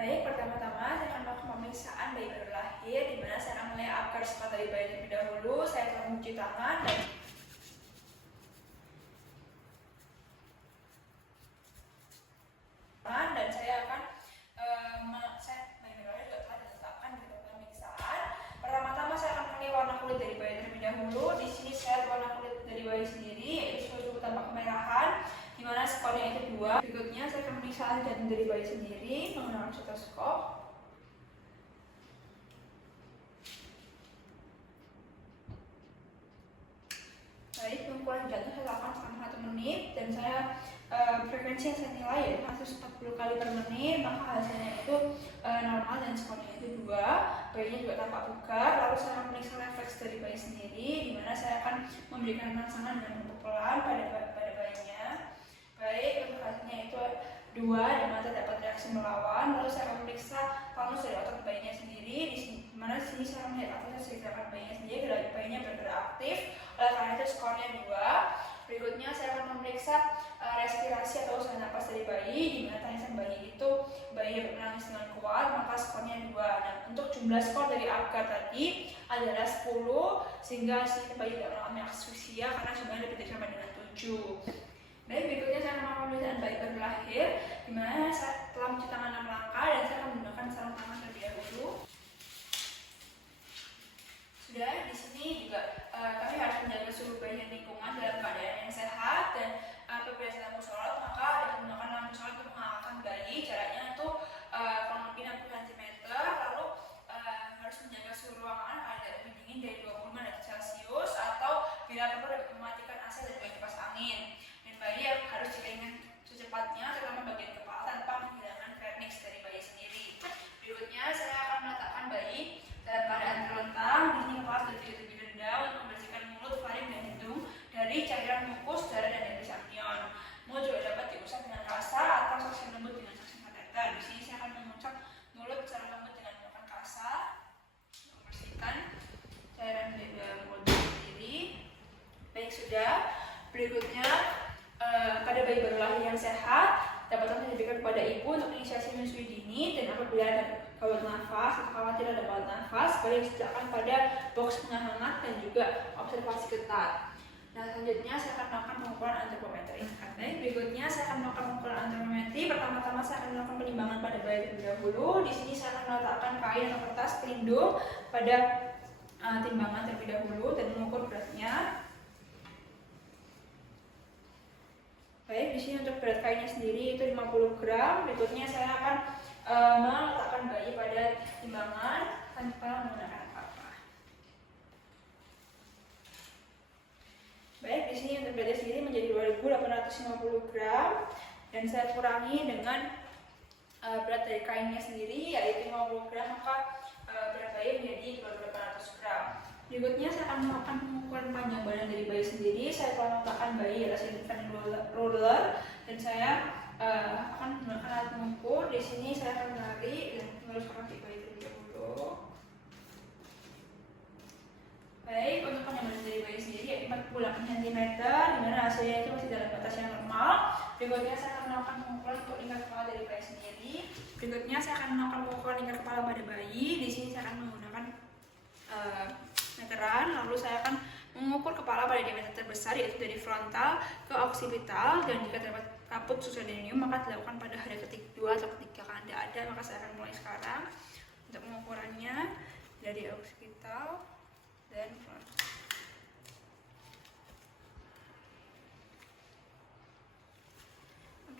Baik, pertama-tama saya akan melakukan pemeriksaan bayi baru lahir, di mana saya akan melihat apgar sepatu dari bayi terlebih dahulu. Saya akan mencuci tangan dan saya akan bayi baru lahir juga telah diletakkan di tempat pemeriksaan. Pertama-tama saya akan menilai warna kulit dari bayi terlebih dahulu. Di sini saya lihat warna kulit dari bayi sendiri, yaitu sudah tampak kemerahan, di mana skornya itu 2. Berikutnya saya akan memeriksa jantung dari bayi sendiri menggunakan stetoskop. Baik, pengukuran jantung saya lakukan selama 1 menit dan saya frekuensi yang saya nilai yaitu 140 kali per menit, maka hasilnya itu normal dan skornya itu 2. Bayinya juga tampak bugar. Lalu saya akan memeriksa refleks dari bayi sendiri, di mana saya akan memberikan rangsangan dan pemukulan pada bayinya. Baik, untuk hasilnya itu 2, di mana terdapat reaksi melawan. Lalu saya akan memeriksa panus dari otot bayinya sendiri, di mana sini saya akan melihat aktivitas gerakan bayinya sendiri, bayinya bergerak aktif. Oleh karena itu skornya 2. Berikutnya saya akan memeriksa respirasi atau usaha napas dari bayi, di mana tangisan bayi itu bayi menangis dengan kuat, maka skornya 2. Nah, untuk jumlah skor dari apgar tadi adalah 10, sehingga si bayi tidak mengalami asfiksia karena jumlahnya lebih dari sama dengan 7. Baik, berikutnya saya akan melakukan pemeriksaan bayi baru lahir, di mana saya telah mencuci tangan 6 langkah dan saya akan menggunakan sarung tangan terlebih dahulu. Sudah, di sini juga kami harus menjaga suhu bayi dan lingkungan dalam keadaan yang sehat, dan apabila saya lampu sorot maka dapat menggunakan lampu sorot untuk menghangatkan bayi. Jaraknya itu kurang lebih 60 cm. Lalu harus menjaga suhu ruangan agar lebih dingin dari 25 derajat Celcius, atau bila perlu dapat mematikan AC dan juga kipas angin. Dan bayi harus dikeringkan secepatnya, terutama bagian kepala, tanpa menghilangkan vernix dari bayi sendiri. Berikutnya saya akan meletakkan bayi dalam keadaan terlentang. Di sini kepala terlebih rendah untuk membersihkan mulut, faring, dan hidung dari cairan mukus, darah, dan debris amnion. Mulut juga dapat diusap dengan kasa atau suction lembut dengan suction kateter. Di sini saya akan mengucap mulut secara lembut dengan menggunakan kasa untuk membersihkan cairan mulut sendiri. Baik, sudah. Berikutnya pada bayi baru lahir yang sehat dapat langsung diberikan kepada ibu untuk inisiasi menyusui dini, dan apabila ada gawat nafas atau khawatir ada gawat nafas, bayi disediakan pada box penghangat dan juga observasi ketat. Nah, selanjutnya saya akan melakukan pengukuran antropometri. Baik, berikutnya saya akan melakukan pengukuran antropometri. Pertama-tama saya akan melakukan penimbangan pada bayi terlebih dahulu. Di sini saya akan meletakkan kain atau kertas pelindung pada timbangan terlebih dahulu dan mengukur beratnya. Baik, di sini untuk berat kainnya sendiri itu 50 gram. Berikutnya saya akan meletakkan bayi pada timbangan tanpa menggunakan apa-apa. Baik, di sini untuk beratnya sendiri menjadi 2.850 gram dan saya kurangi dengan berat dari kainnya sendiri yaitu 50 gram, maka berat bayi menjadi 2.800 gram. Berikutnya saya akan melakukan pengukuran panjang badan dari bayi sendiri. Saya telah meletakkan bayi di atas infant roller dan saya akan menggunakan alat pengukur. Di sini saya akan menarik dan meluruskan kaki bayi terlebih dahulu. Baik, untuk panjang badan dari bayi sendiri yaitu 48 cm, di mana hasilnya itu masih dalam batas yang normal. Berikutnya saya akan melakukan pengukuran untuk lingkar kepala dari bayi sendiri. Berikutnya saya akan melakukan pengukuran lingkar kepala pada bayi. Di sini saya akan menggunakan meteran. Lalu saya akan mengukur kepala pada diameter terbesar yaitu dari frontal ke oksipital, dan jika terdapat kaput susedenium maka dilakukan pada hari ke-2 atau ke-3 kalau tidak ada. Maka saya akan mulai sekarang untuk pengukurannya dari oksipital dan frontal.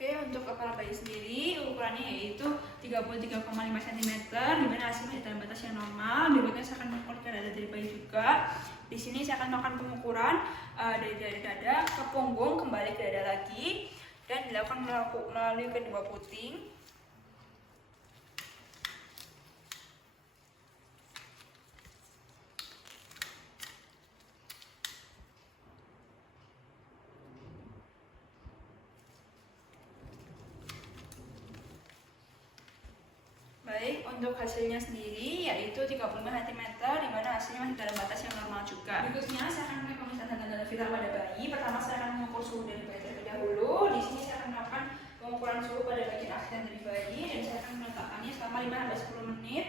Oke, untuk kepala bayi sendiri ukurannya yaitu 33,5 cm, di mana hasilnya dalam batas yang normal. Berikutnya saya akan mengukur dada dari bayi juga. Di sini saya akan melakukan pengukuran dari dada ke punggung, kembali ke dada lagi, dan dilakukan melalui kedua puting. Baik, untuk hasilnya sendiri yaitu 35 cm, di mana hasilnya masih dalam batas yang normal juga. Berikutnya saya akan melakukan pemeriksaan tanda vital pada bayi. Pertama saya akan mengukur suhu dari bayi terlebih dahulu. Di sini saya akan melakukan pengukuran suhu pada bagian aksial dari bayi dan saya akan meletakkannya selama 5-10 menit.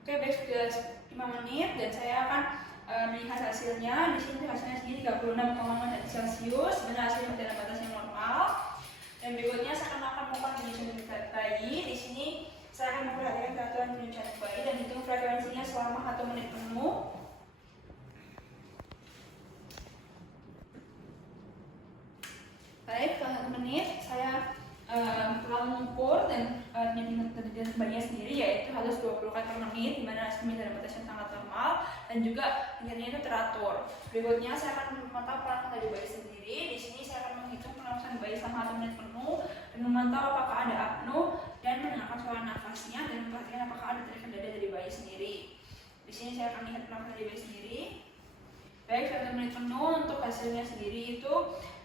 Oke, baik, sudah 5 menit dan saya akan melihat hasilnya. Di sini hasilnya segini 36,5 derajat Celcius, sebenarnya hasilnya dalam batas yang normal. Dan berikutnya saya akan melakukan penyusunan bayi. Di sini saya akan memperhatikan peraturan penyusunan bayi dan hitung frekuensinya selama 1 menit penuh. Baik, setelah 1 menit saya telah mengukur dan detak bayinya sendiri, yaitu harus 20 kali per menit, di mana hasilnya dalam batas yang sangat normal dan juga tingginya itu teratur. Berikutnya saya akan memantau pernapasan dari bayi sendiri. Di sini saya akan menghitung pernapasan bayi selama 1 menit penuh dan memantau apakah ada apnu dan mendengarkan suara nafasnya dan memperhatikan apakah ada tarikan dada dari bayi sendiri. Di sini saya akan melihat pernapasan dari bayi sendiri. Baik, 1 menit penuh. Untuk hasilnya sendiri itu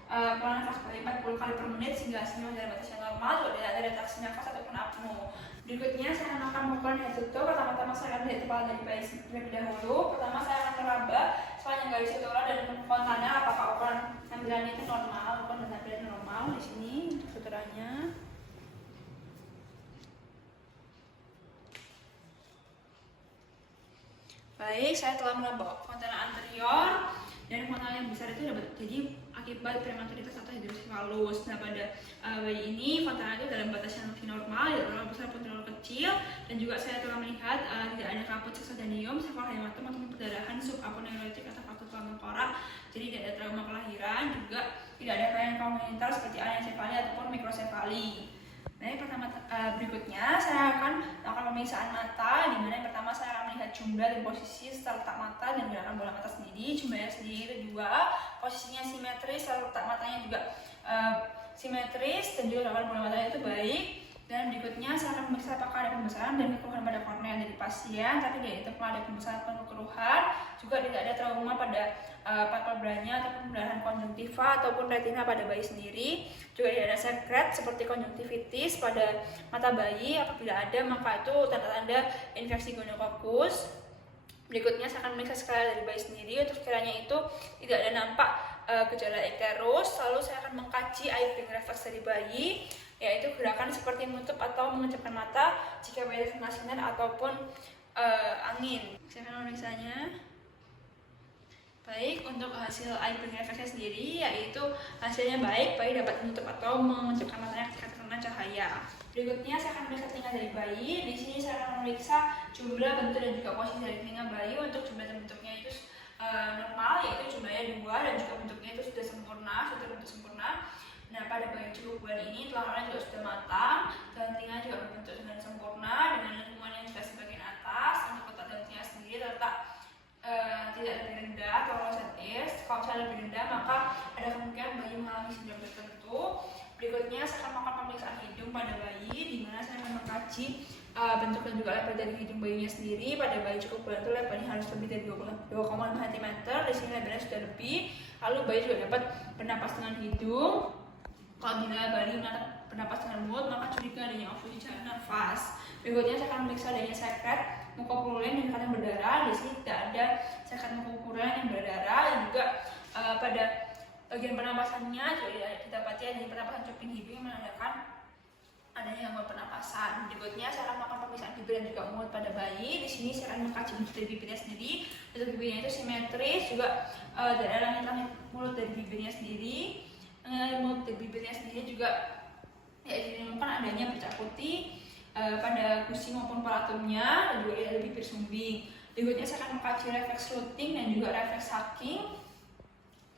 pelan nafas bayi 40 kali per menit sehingga hasilnya dalam batas yang normal, tidak ada retraksi nafas ataupun apnu. Berikutnya saya akan melakukan head to toe. Pertama-tama saya akan melihat kepala dari bayi terlebih dahulu. Pertama saya akan meraba sepanjang garis sutura dan kontannya apakah ukuran tampilannya itu normal ataupun tampilan normal. Di sini untuk suturanya. Baik, saya telah meraba kontena anterior dan kontena yang besar itu dapat jadi akibat prematuritas atau hidrosefalus. Nah, pada bayi ini kontena itu dalam batas yang lebih normal, tidak terlalu besar pun terlalu kecil, dan juga saya telah melihat tidak ada kaput sexadenium, sefalhematom ataupun perdarahan subaponeurotik atau faktor kelamin korak, jadi tidak ada trauma kelahiran, juga tidak ada kelainan kongenital seperti anencefali ataupun mikrosefali. Nah, pertama berikutnya saya akan melakukan pemeriksaan mata, di mana yang pertama saya akan melihat jumlah dan posisi serta letak mata dan gerakan bola mata sendiri. Jumlahnya sendiri itu 2, posisinya simetris, serta letak matanya juga simetris dan juga gerakan bola matanya itu baik. Dan berikutnya saya akan memeriksa apakah ada pembesaran dan kekeruhan pada kornea dari pasien, tapi tidak ditemukan ada pembesaran atau kekeruhan, juga tidak ada trauma pada palpebranya ataupun perdarahan konjungtiva ataupun retina pada bayi sendiri, juga tidak ada sekret seperti konjungtivitis pada mata bayi. Apabila ada, maka itu tanda-tanda infeksi gonokokus. Berikutnya saya akan memeriksa skala dari bayi sendiri. Untuk sekiranya itu tidak ada nampak gejala ikterus, lalu saya akan mengkaji eye blink reflex dari bayi, yaitu gerakan seperti menutup atau mengejapkan mata jika bayi terkena sinar ataupun angin. Saya akan memeriksanya. Baik, untuk hasil eye blink reflexnya sendiri, yaitu hasilnya baik, bayi dapat menutup atau mengejapkan matanya ketika terkena cahaya. Berikutnya saya akan memeriksa telinga dari bayi. Di sini saya akan memeriksa jumlah, bentuk, dan juga posisi dari telinga bayi. Untuk jumlah dan bentuknya itu normal, yaitu jumlahnya 2, dan juga bentuknya itu sudah sempurna, sudah bentuk sempurna. Nah, pada bayi cukup bulan ini telahnya juga sudah matang dan telinga juga berbentuk dengan sempurna dengan lengkungan yang juga sebagian atas. Untuk letak dan telinga sendiri terletak tidak lebih rendah atau low set ears. Kalau misalnya lebih rendah, maka ada kemungkinan bayi mengalami sindrom tertentu. Berikutnya saya akan melakukan pemeriksaan hidung pada bayi, di mana saya akan mengkaji bentuk dan juga lebar dari hidung bayinya sendiri. Pada bayi cukup bulan itu lebarnya harus lebih dari 2,5 cm. Di sini lebarnya sudah lebih. Lalu bayi juga dapat bernapas dengan hidung. Kalau bila bayi bernapas dengan mulut, maka curiga adanya obstruksi jalan nafas. Berikutnya saya akan memeriksa adanya sekret mukopurulen dan kadang berdarah. Di sini tidak ada sekret mukopurulen yang berdarah, dan juga pada bagian pernapasannya juga didapati adanya pernapasan cuping hidung yang menandakan adanya gangguan pernapasan. Berikutnya saya akan melakukan pemeriksaan bibir dan juga mulut pada bayi. Di sini saya akan mengkaji bentuk dari bibirnya sendiri. Bentuk bibirnya itu simetris, juga dari langit-langit mulut dari bibirnya sendiri. Mulut dari bibirnya sendiri juga ditemukan adanya bercak putih pada gusi maupun palatumnya, dan juga ada bibir sumbing. Berikutnya saya akan mengkaji refleks looting dan juga refleks sucking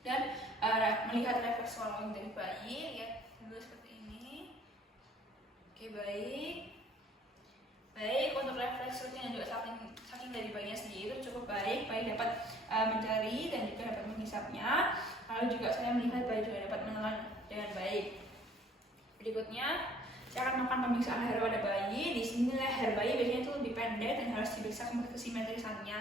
dan melihat refleks swallowing dari bayi. Lihat dulu seperti ini. Oke, baik. Baik, untuk refleks looting dan juga sucking dari bayinya sendiri itu cukup baik. Bayi dapat mencari dan juga dapat menghisapnya. Lalu juga saya melihat bayi juga dapat menelan dengan baik. Berikutnya saya akan melakukan pemeriksaan leher pada bayi. Di sini leher bayi biasanya itu lebih pendek dan harus diperiksa kesimetrisannya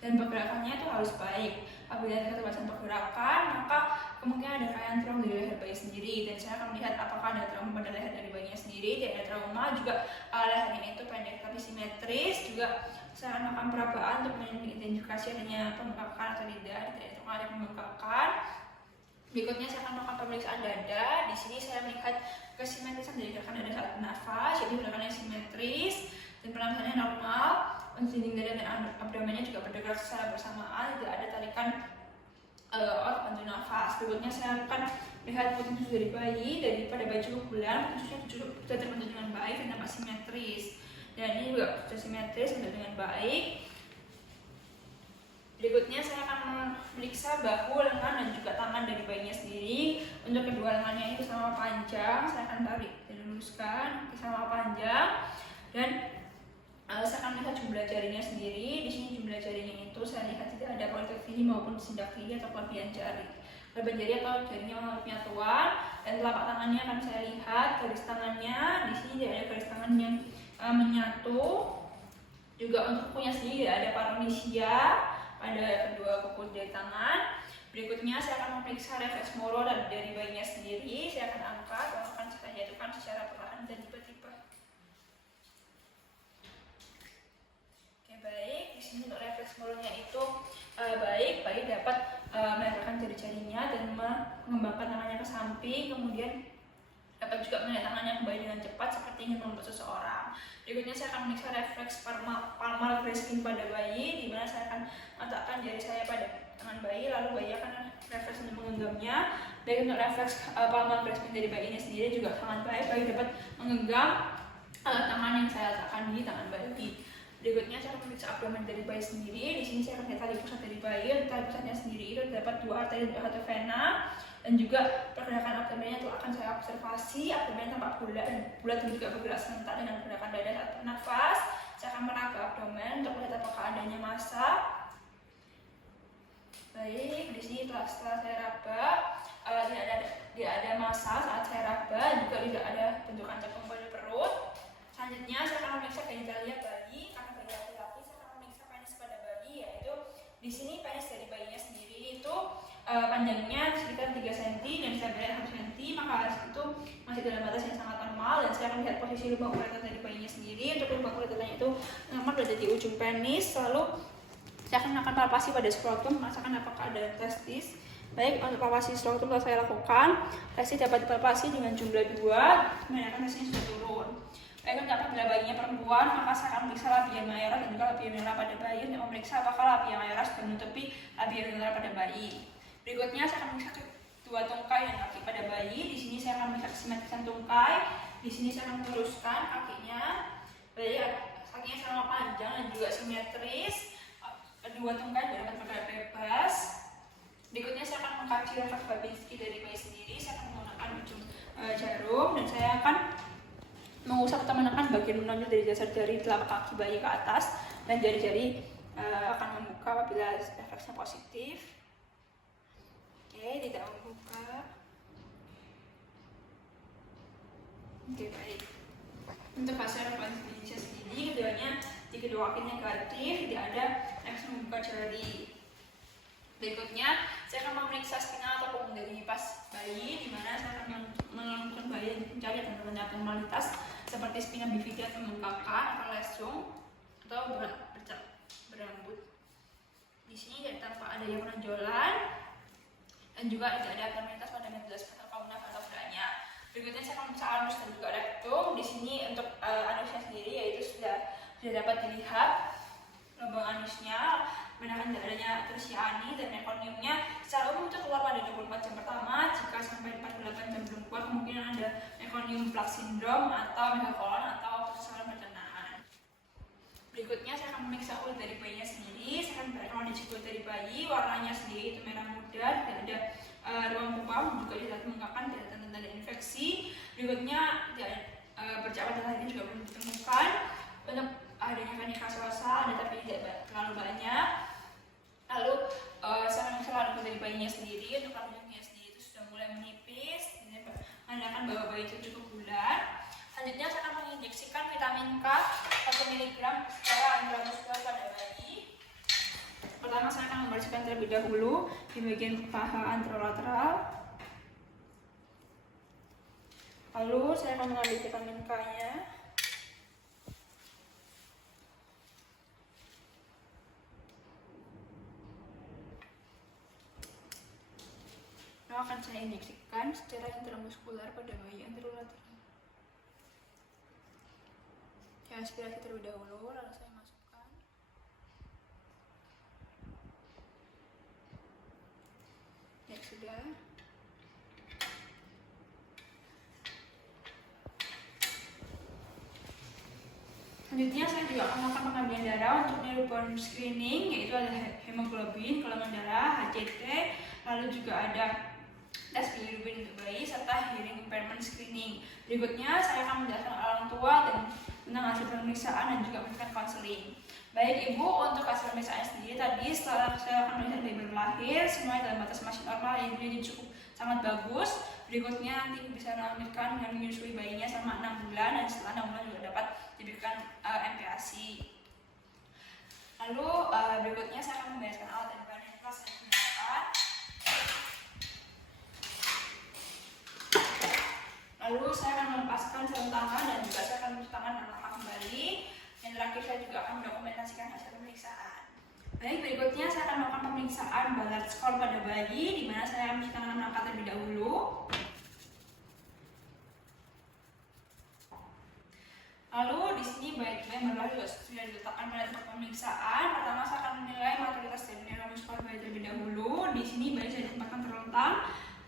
dan pergerakannya itu harus baik. Apabila ada keterbatasan pergerakan, maka kemungkinan ada kelainan trauma dari leher bayi sendiri. Dan saya akan melihat apakah ada trauma pada leher dari bayinya sendiri. Tidak ada trauma, juga lehernya itu pendek tapi simetris. Juga saya akan melakukan perabaan untuk mengidentifikasi adanya pembengkakan atau tidak. Tidak ada pembengkakan. Berikutnya saya akan melakukan pemeriksaan dada. Di sini saya melihat kesimetrisan reflekskan dari gerakan dada saat bernafas, yaitu gerakan yang simetris dan pernafasannya normal. Dinding dada dan abdomennya juga bergerak secara bersamaan, tidak ada tarikan otot bantu nafas. Berikutnya saya akan lihat putih susu dari bayi pada bayi cukup bulan, susunya sudah terbentuk dengan baik dan tampak simetris. Dan ini juga sudah simetris, bentuk dengan baik. Berikutnya saya akan memeriksa bahu, lengan, dan juga tangan dari bayinya sendiri. Untuk kedua lengannya itu sama panjang, saya akan tarik dan luruskan sama panjang. Dan saya akan lihat jumlah jarinya sendiri. Di sini jumlah jarinya itu saya lihat tidak ada politik kiri maupun sidak kiri atau kelebihan jari. Kelebihan jari atau jarinya mengalami penyatuan. Dan telapak tangannya akan saya lihat garis tangannya. Di sini tidak ada garis tangan yang menyatu. Juga untuk kukunya sendiri tidak ada parunesia pada kedua kuku jari tangan. Berikutnya saya akan memeriksa refleks Moro dari bayinya sendiri. Saya akan angkat dan akan saya jatuhkan secara perlahan dan tiba-tiba. Oke, baik. Di sini untuk refleks Moronya itu baik. Bayi dapat meletakkan jari-jarinya dan mengembangkan tangannya ke samping, kemudian dapat juga melihat tangannya kembali dengan cepat seperti ingin melumpuh seseorang. Berikutnya saya akan memeriksa refleks palmar grasping pada bayi, di mana saya akan meletakkan jari saya pada tangan bayi, lalu bayi akan refleks untuk menggenggamnya. Baik untuk refleks palmar grasping dari bayi ini sendiri juga sangat baik, bayi dapat menggenggam tangan yang saya letakkan di tangan bayi. Berikutnya saya akan memeriksa abdomen dari bayi sendiri. Di sini saya akan lihat tali pusat dari bayi. Tali pusatnya sendiri itu terdapat 2 arteri dan 1 vena. Dan juga pergerakan abdomennya itu akan saya observasi. Abdomennya tampak bulat dan juga bergerak serentak dengan gerakan dada saat bernafas. Saya akan meraba abdomen untuk melihat apakah adanya massa. Baik, di sini setelah saya raba, tidak ada massa saat saya raba, juga tidak ada bentukan cekung pada perut. Selanjutnya saya akan memeriksa genitalia bayi. Karena bayi laki-laki, saya akan memeriksa penis pada bayi, yaitu di sini penis dari bayinya sendiri itu panjangnya sekitar 3 cm dan saya berat 1 cm, maka itu masih dalam batas yang sangat normal. Dan saya akan lihat posisi lubang ureter dari bayinya sendiri. Untuk lubang ureternya itu memang berada di ujung penis. Lalu saya akan melakukan palpasi pada skrotum, merasakan apakah ada testis. Baik, untuk palpasi skrotum telah saya lakukan. Testis dapat dipalpasi dengan jumlah 2, kebanyakan testisnya sudah turun. Baik, untuk apabila bayinya perempuan, maka saya akan memeriksa labia mayora dan juga labia minora pada bayi untuk memeriksa apakah labia mayora sudah menutupi labia minora pada bayi. Berikutnya saya akan memeriksa kedua tungkai dan kaki pada bayi. Di sini saya akan memeriksa kesimetrisan tungkai. Di sini saya akan meluruskan kakinya. Bayi kakinya sama panjang dan juga simetris. Kedua tungkai dapat bergerak bebas. Berikutnya saya akan mengkaji refleks Babinski dari bayi sendiri. Saya akan menggunakan ujung jarum dan saya akan mengusap atau menekan bagian menonjol dari dasar jari telapak kaki bayi ke atas, dan jari-jari akan membuka apabila refleksnya positif. Oke, tidak membuka. Oke, baik. Untuk hasil refleks Indonesia sendiri, keduanya di kedua kaki negatif, tidak ada refleks membuka jari. Berikutnya, saya akan memeriksa spinal atau punggung dari pas bayi, di mana saya akan melakukan bayi mencari tanda-tanda abnormalitas seperti spina bifida atau membengkakan atau lesung atau berambut. Di sini tidak tampak adanya penonjolan dan juga tidak ada abnormalitas pada medulla fauna atau beranya. Berikutnya saya akan memeriksa anus dan juga rektum. Di sini untuk anusnya sendiri yaitu sudah dapat dilihat lubang anusnya, menandakan adanya tersiani dan mekoniumnya. Secara umum itu keluar pada 24 jam pertama. Jika sampai 48 jam belum keluar, kemungkinan ada mekonium plak sindrom atau megakolon atau saluran pencernaan. Berikutnya saya akan memeriksa kulit dari bayinya sendiri. Saya akan memperhatikan kulit dari bayi, warnanya sendiri itu merah muda, tidak ada ruang pupam, juga tidak mengungkapkan tidak ada tanda-tanda infeksi. Berikutnya bercak pada lainnya juga belum ditemukan. Untuk adanya kanikasosa ada tapi tidak terlalu banyak. Lalu saya akan memeriksa rambut dari bayinya sendiri. Untuk rambutnya sendiri itu sudah mulai menipis, menandakan bahwa bayi itu cukup bulan. Selanjutnya saya akan menginjeksikan vitamin K 1 mg secara intramuskular pada bayi. Pertama saya akan membersihkan terlebih dahulu di bagian paha anterolateral. Lalu saya akan mengambil vitamin K-nya. Akan saya injeksikan secara intramuskular pada bayi anterolateral. aspirasi terlebih dahulu, lalu saya masukkan. Ya sudah. Selanjutnya saya juga akan melakukan pengambilan darah untuk newborn screening, yaitu ada hemoglobin, golongan darah, HCT, lalu juga ada tes bilirubin untuk bayi serta hearing impairment screening. Berikutnya saya akan menjelaskan orang tua dan tentang hasil pemeriksaan dan juga memberikan konseling. Baik Ibu, untuk hasil pemeriksaan sendiri tadi setelah saya akan melihat bayi baru lahir, semuanya dalam batas masih normal, yang cukup sangat bagus. Berikutnya nanti bisa melanjutkan dengan menyusui bayinya selama 6 bulan dan setelah 6 bulan juga dapat diberikan MPASI. Lalu berikutnya saya akan membereskan alat dan bahan yang telah saya gunakan. Lalu saya akan melepaskan sarung tangan dan juga saya akan mencuci tangan dan lama kembali. Yang terakhir saya juga akan mendokumentasikan hasil pemeriksaan. Baik, berikutnya saya akan melakukan pemeriksaan Ballard score pada bayi, di mana saya mencuci tangan dan mengangkat terlebih dahulu. Lalu di sini bayi-bayi baru juga sudah diletakkan pada tempat pemeriksaan. Pertama saya akan menilai maturitas dari neuromuskular bayi terlebih dahulu. Di sini bayi saya ditempatkan terlentang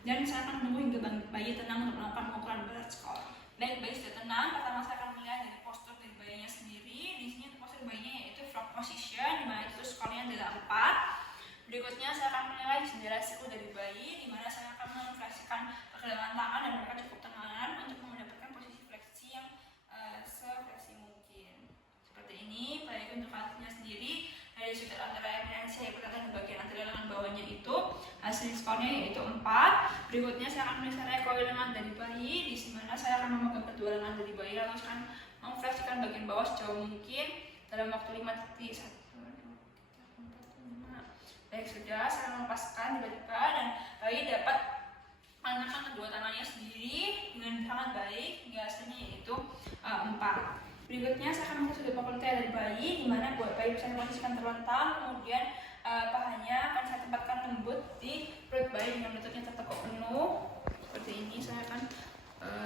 dan saya akan menunggu hingga bayi tenang untuk melakukan pengukuran Ballard score. Baik, bayi sudah tenang. Pertama saya akan menilai dari postur dari bayinya sendiri. Di sini postur bayinya yaitu frog position, di mana itu skornya adalah 4. Berikutnya saya akan menilai jendela siku dari bayi, di mana saya akan menfleksikan pergelangan tangan dan memberikan cukup tekanan untuk mendapatkan posisi fleksi yang sefleksi mungkin. Seperti ini. Baik, untuk hasilnya sendiri dari sudut antara eminensi hipotesis dan bagian antara lengan bawahnya itu hasil skornya yaitu 4. Berikutnya saya akan memeriksa recoil lengan dari bayi, di mana saya akan memegang kedua lengan dari bayi lalu saya akan memfleksikan bagian bawah sejauh mungkin dalam waktu 5 detik. 1, 2, 3, 4, 5. Baik, sudah saya melepaskan tiba-tiba dan bayi dapat mengangkat kedua tangannya sendiri dengan sangat baik hingga hasilnya yaitu 4. Berikutnya saya akan mengecek sudut poplite dari bayi, di mana bayi bisa diposisikan terlentang, kemudian pahanya akan saya tempatkan lembut di perut bayi dengan lututnya tertekuk penuh. Seperti ini saya akan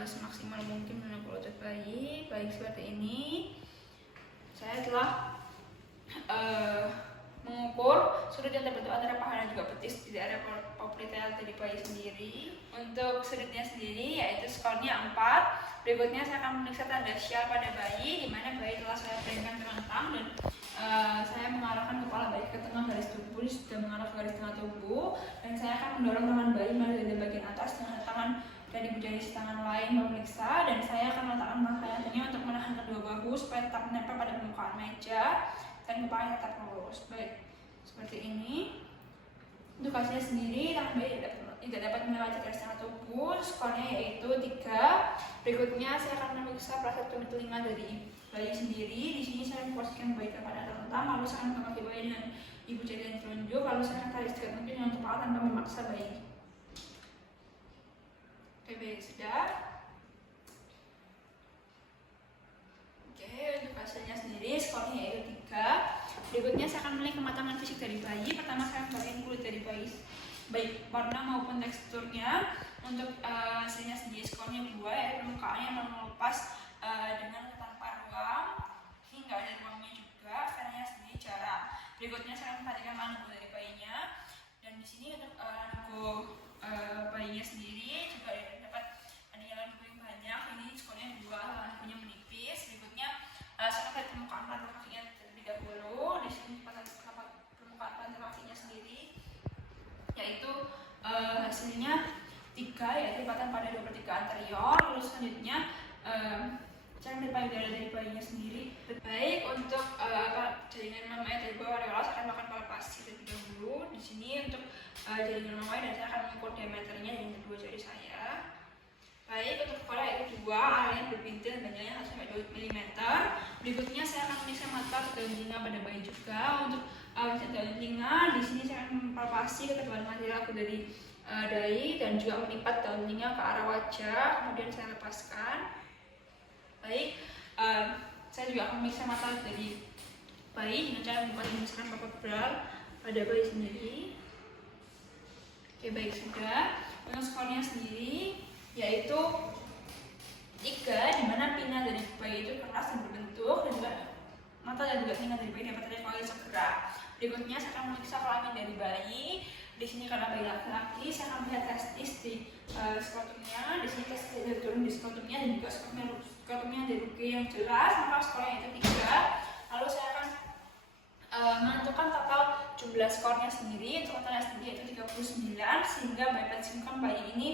semaksimal mungkin menepuk lutut bayi. Baik, seperti ini. Saya telah mengukur sudut yang terbentuk antara paha dan juga betis di area poplite dari bayi sendiri. Untuk sudutnya sendiri yaitu skornya 4. Berikutnya saya akan memeriksa tanda sial pada bayi, di mana bayi telah saya baringkan terlentang dan saya mengarahkan kepala bayi ke tengah garis tubuh, sudah mengarah ke garis tengah tubuh, dan saya akan mendorong tangan bayi melalui dari bagian atas dengan tangan dan ibu jari tangan lain memeriksa, dan saya akan meletakkan tangannya untuk menahan kedua bahu supaya tetap menempel pada permukaan meja dan kepalanya tetap lurus. Baik, seperti ini. Untuk hasilnya sendiri, tangan bayi tidak dapat melewati garis tengah tubuh, skornya yaitu 3. Berikutnya saya akan memeriksa proses tumit telinga dari bayi sendiri. Di sini saya memposisikan bayi kepada terlentang, lalu saya akan mengangkat bayi dengan ibu jari dan telunjuk, lalu saya akan tarik sedekat mungkin dengan kepala tanpa memaksa bayi. Oke, baik, sudah. Oke, untuk hasilnya sendiri skornya yaitu 3. Berikutnya saya akan menilai kematangan fisik dari bayi. Pertama saya memperhatikan kulit dari bayi, baik warna maupun teksturnya. Untuk hasilnya sendiri skornya 2, yaitu permukaannya melepas dengan tanpa ruang hingga ada ruangnya juga. Veranya sendiri jarang. Berikutnya saya akan memperhatikan lagu dari bayinya, dan di sini untuk lagu bayinya sendiri juga dapat adanya lagu yang banyak. Ini skornya 2, lagunya menipis. Berikutnya saya akan permukaan pantat kakinya terlebih dahulu. Di sini permukaan pantat kakinya sendiri yaitu hasilnya 3, yaitu lipatan pada 2/3 anterior. Lalu selanjutnya cara melipat udara dari bayinya sendiri. Baik, untuk jaringan mamai dari bawah areola saya akan melakukan palpasi terlebih dahulu. Di sini untuk jaringan mamai dan saya akan mengukur diameternya dengan kedua jari saya. Baik, untuk kepala yaitu 2, area berbintil dan panjangnya harus sampai 2 mm. Berikutnya saya akan memeriksa mata ke dalam telinga pada bayi juga. Untuk melihat dalam telinga, di sini saya akan mempalpasi ketebalan material dari dahi dan juga melipat daun telinga ke arah wajah, kemudian saya lepaskan. Baik, saya juga akan memeriksa mata dari bayi dengan cara memasukkan palpebral pada bayi sendiri. Oke, baik, sudah. Untuk skornya sendiri yaitu 3, di mana pinna dari bayi itu keras dan berbentuk, dan juga Berikutnya saya akan memeriksa kelamin dari bayi. Di sini karena bayi laki-laki, saya akan melihat testis di skrotumnya. Di sini testis sudah turun di skrotumnya dan juga skrotumnya dari Ruki yang jelas, maka skornya itu 3. Lalu saya akan menentukan total jumlah skornya sendiri. Untuk totalnya sendiri yaitu 39, sehingga biopsikan bayi ini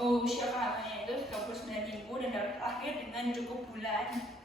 usia kehamilannya itu 39 minggu dan dapat lahir dengan cukup bulan.